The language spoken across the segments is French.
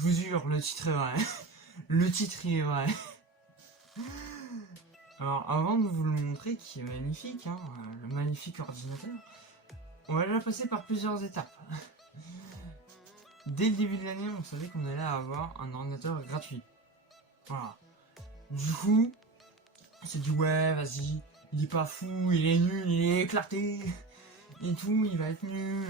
Je vous jure, le titre est vrai. Le titre, il est vrai. Alors, avant de vous le montrer, qui est magnifique, hein, le magnifique ordinateur, on va déjà passer par plusieurs étapes. Dès le début de l'année, on savait qu'on allait avoir un ordinateur gratuit. Voilà. Du coup, on s'est dit, ouais, vas-y, il est pas fou, il est nul, il est éclaté, et tout, il va être nul.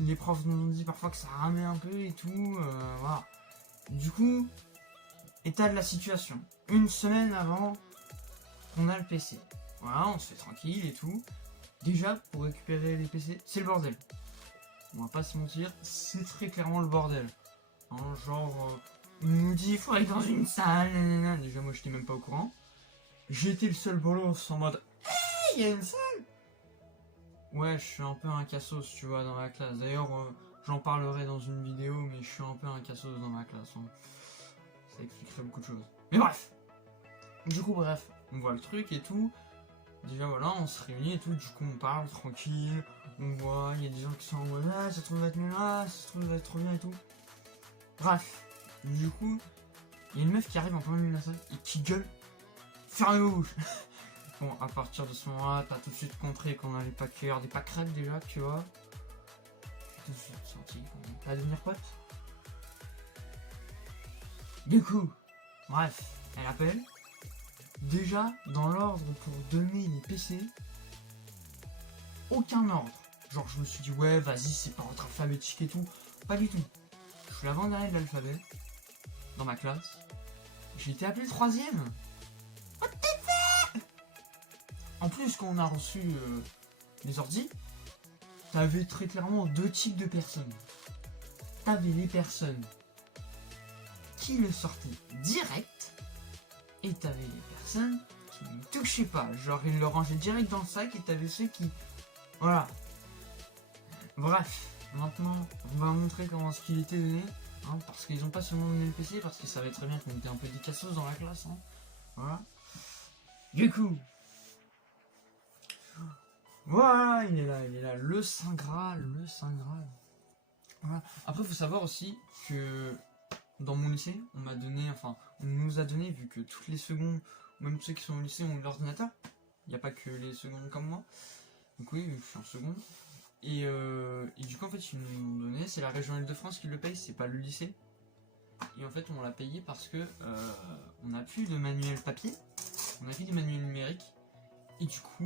Les profs nous ont dit parfois que ça ramait un peu et tout, voilà. Du coup, état de la situation. Une semaine avant qu'on a le PC. Voilà, on se fait tranquille et tout. Déjà, pour récupérer les PC, c'est le bordel. On va pas se mentir, c'est très clairement le bordel. Hein, genre, on nous dit, il faut aller dans une salle, nanana. Déjà, moi, j'étais même pas au courant. J'étais le seul bolos en mode, hey, il y a une salle. Ouais, je suis un peu un cassos, tu vois, dans la classe. D'ailleurs, j'en parlerai dans une vidéo, mais je suis un peu un cassos dans ma classe. Hein. Ça expliquerait beaucoup de choses. Mais bref. Du coup, bref, on voit le truc et tout. Déjà, voilà, on se réunit et tout. Du coup, on parle tranquille. On voit, il y a des gens qui sont en mode, ah, ça se trouve va être mieux là, ça se trouve va être trop bien et tout. Bref. Du coup, il y a une meuf qui arrive en plein milieu de la salle et qui gueule. Fermez vos bouches. Bon, à partir de ce moment-là, t'as tout de suite compris qu'on allait pas cueillir des pâquerettes déjà, tu vois. J'ai tout de suite senti qu'on allait devenir pote. Du coup, bref, elle appelle. Déjà, dans l'ordre pour donner les PC, aucun ordre. Genre, je me suis dit, ouais, vas-y, c'est par ordre alphabétique et tout. Pas du tout. Je suis l'avant-dernier de l'alphabet, dans ma classe. J'ai été appelé 3ème. En plus, quand on a reçu les ordis, t'avais très clairement deux types de personnes. T'avais les personnes qui le sortaient direct, et t'avais les personnes qui ne touchaient pas. Genre, ils le rangeaient direct dans le sac, et t'avais ceux qui... Voilà. Bref, maintenant, on va montrer comment ce qu'il était donné. Hein, parce qu'ils n'ont pas seulement donné le PC, parce qu'ils savaient très bien qu'on était un peu des cassos dans la classe. Hein. Voilà. Du coup... Voilà, il est là, le Saint Graal, le Saint Graal. Voilà. Après, il faut savoir aussi que dans mon lycée, on nous a donné, vu que toutes les secondes, même ceux qui sont au lycée ont l'ordinateur, il n'y a pas que les secondes comme moi, donc oui, je suis en seconde, et du coup, en fait, ils nous l'ont donné, c'est la région Île-de-France qui le paye, c'est pas le lycée, et en fait, on l'a payé parce que on n'a plus de manuel papier, on a plus des manuels numériques, et du coup,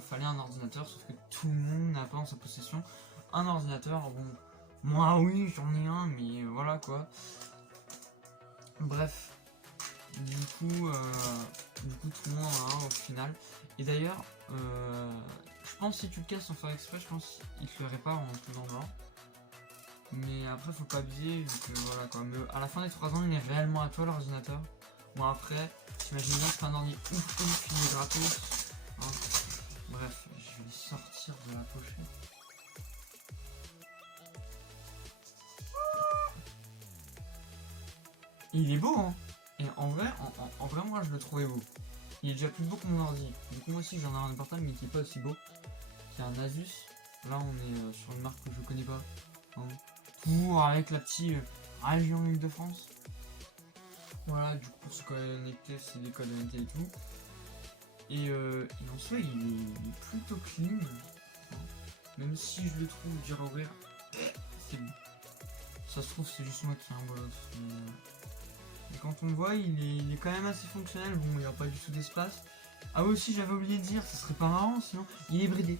fallait un ordinateur, sauf que tout le monde n'a pas en sa possession un ordinateur. Bon, moi oui, j'en ai un, mais voilà quoi. Bref, du coup, tout le monde en a un au final. Et d'ailleurs, je pense que si tu le casses sans faire exprès, je pense qu'il te le répare en tout dans le genre. Mais après, faut pas abuser, vu que voilà quoi. Mais à la fin des 3 ans, il est réellement à toi l'ordinateur. Bon, après, j'imagine bien que c'est un ordi ouf, il est gratos. Hein. Bref, je vais sortir de la pochette. Et il est beau, hein. Et en vrai, moi, je le trouvais beau. Il est déjà plus beau que mon ordi. Du coup, moi aussi, j'en ai un portable, mais qui est pas aussi beau. C'est un Asus. Là, on est sur une marque que je connais pas. Hein. Toujours avec la petite région Île-de-France. Voilà, du coup, pour se connecter, c'est des codes NT et tout. Et en soi, il est plutôt clean. Hein. Même si je le trouve dur à ouvrir, c'est bon. Ça se trouve, c'est juste moi qui ai un bolos. Et quand on le voit, il est quand même assez fonctionnel. Bon, il n'y a pas du tout d'espace. Ah oui, aussi, j'avais oublié de dire, ça serait pas marrant, sinon, il est bridé.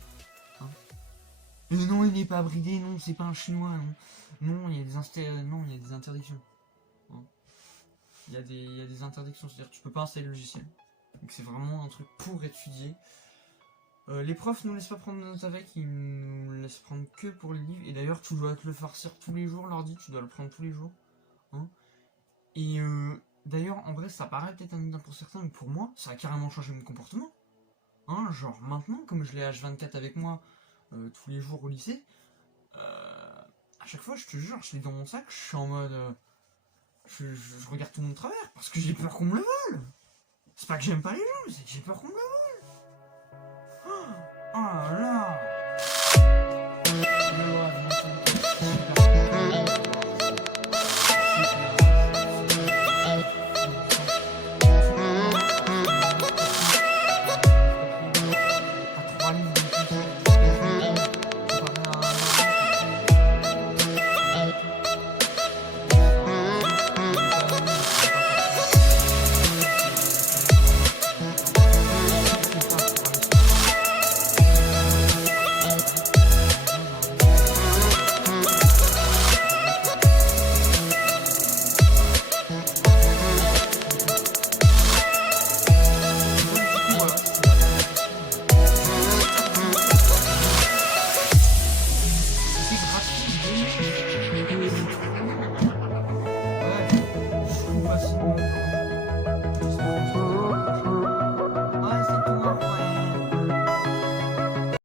Hein. Mais non, il n'est pas bridé, non, c'est pas un chinois, non. Non, il y a des interdictions. Hein. Il y a des interdictions, c'est-à-dire que tu peux pas installer le logiciel. Donc c'est vraiment un truc pour étudier. Les profs nous laissent pas prendre de notes avec, ils nous laissent prendre que pour les livres. Et d'ailleurs, tu dois te le farcir tous les jours, l'ordi, tu dois le prendre tous les jours. Hein. Et d'ailleurs, en vrai, ça paraît peut-être anodin pour certains, mais pour moi, ça a carrément changé mon comportement. Hein, genre maintenant, comme je l'ai H24 avec moi tous les jours au lycée, à chaque fois, je te jure, je l'ai dans mon sac, je suis en mode... je regarde tout le monde de travers, parce que j'ai peur qu'on me le vole. C'est pas que j'aime pas les gens, c'est que j'ai peur qu'on me le vole. Oh là là.